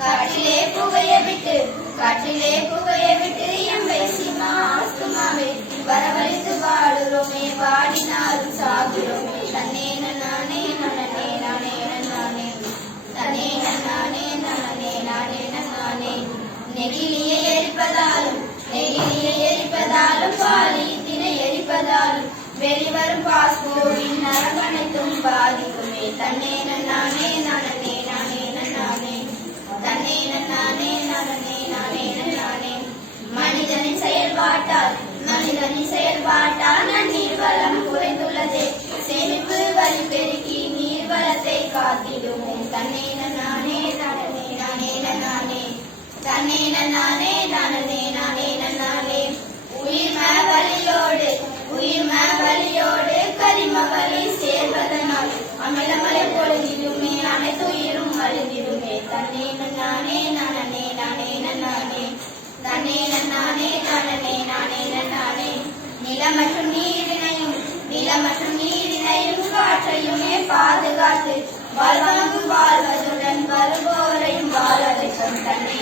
காற்றிலே புகைய விட்டு காற்றிலே புகைய விட்டு எம்பை சீமா ஆஸ்துமாவே வரவழைத்து வாடுறோமே வாடினாலும் சாகுறோமே தன்னே நானே நானே நானே நானே தன்னே நானே நானே நானே நானே நெகிழியை எரிப்பதாலும் பாலித்தினை எரிப்பதாலும் வெளிவரும் பாஸ்போரின் நரம்பனைத்தும் பாதிக்குமே தன்னே நானே நானே நானே நானே தன்னே நானே நானே நானே நானே மனிதனின் செயல்பாட்டால் நன்னீர் வளம் குறைந்துள்ளதே சேமிப்பு வழி பெருக்கி நீர் வளத்தை காத்திடுவோம் தன்னே நானே நானே நானே நானே தன்னே நானே நானே நானே நானே உயிர்ம வலியோடு கரிம வலி சேர்வதனால் அமிலமலை பொழுதிடுமே அனைத்து உயிரும் அழுதிடுமே தன்னே நானே நானே நானே நானே தன்னே நானே நானே நானே நானே நிலம் மற்றும் நீரினையும் காற்றையுமே பாதுகாத்து வாழ்வதுடன் வருவோரையும் வாழ வைக்கும் தன்னே